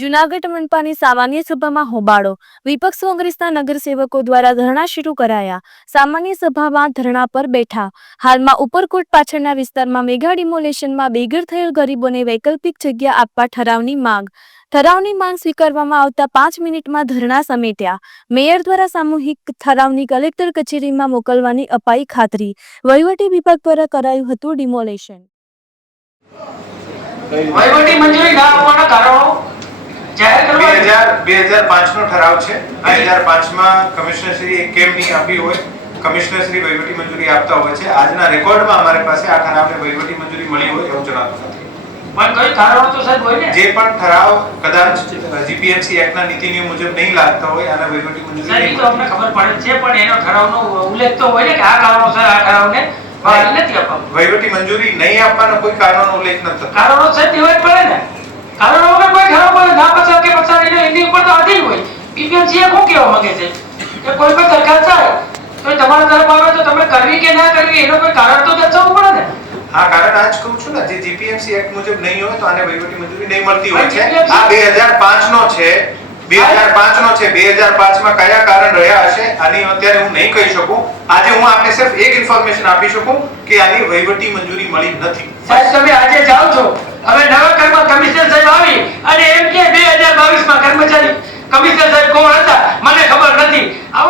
જૂનાગઢ મનપાની સામાન્ય સભામાં હોબાળો. વિપક્ષ કોંગ્રેસના નગરસેવકો દ્વારા ધરણા શરૂ કરાયા. સામાન્ય સભામાં ધરણા પર બેઠા. હાલમાં ઉપરકોટ પાછળના વિસ્તારમાં મેગા ડિમોલેશનમાં બેઘર થયેલ ગરીબોને વૈકલ્પિક જગ્યા આપવા ઠરાવની માંગ. ઠરાવની માંગ સ્વીકારવામાં આવતા પાંચ મિનિટમાં ધરણા સમેટ્યા. મેયર દ્વારા સામૂહિક ઠરાવની કલેક્ટર કચેરીમાં મોકલવાની અપાઈ ખાતરી. વહીવટી વિભાગ દ્વારા કરાયું હતું ડિમોલેશન. વહીવટી મંજૂરી ના આપવાના કારણો જાહેર બે કરવા હજાર બે હજાર પાંચનો ઠરાવ છે. બે. હજાર પાંચમાં કમિશનરશ્રીએ કેમ નહીં આપી હોય કમિશનરશ્રી વહીવટી મંજૂરી આપતા હોય છે. આજના રેકોર્ડમાં અમારી પાસે આ ઠરાવને વહીવટી મંજૂરી મળી હોય એવું જણાતું નથી પણ કઈ ઠરાવ તો સાહેબ હોય ને? જે પણ ઠરાવ કદાચ જીપીએમસી એક્ટના નીતિ નિયમ મુજબ નહીં લાગતા હોય આના વહીવટી મંજૂરી નહીં તો અમને ખબર પડે છે પણ એનો ઠરાવનો ઉલ્લેખ તો હોય ને કે આ કારણોસર આ ઠરાવને વહીવટી મંજૂરી નહીં આપવાનો કોઈ કારણનો ઉલ્લેખ નથી કારણો છે તે હોય પડે ને. કારણો વગર કોઈ ઠરાવ કોઈ ના પસાર કે પસાર એને એની ઉપર તો બીપીએમસી શું કહેવા માંગે છે? કે કોઈ પણ સરકાર થાય તો એ તમારા તરફ આવે તો તમે કરવી કે ના કરવી એનો કોઈ કારણ તો દર્શાવવું પડે ને? હા કારણ આજ કહું છું ને જે જીપીએમસી એક્ટ મુજબ નહીં હોય તો આને વહીવટી મંજૂરી નહીં મળતી હોય છે. આ 2005 નો છે 2005 નો છે 2005 માં કયા કારણ રહ્યા હશે આની અત્યારે હું નહીં કહી શકું. આજે હું આપને સિર્ફ એક ઇન્ફોર્મેશન આપી શકું કે આની વહીવટી મંજૂરી મળી નથી. સાહેબ તમે આજે જાઓ છો. હવે નવા કર્મ કમિશનર સાહેબ આવી cobran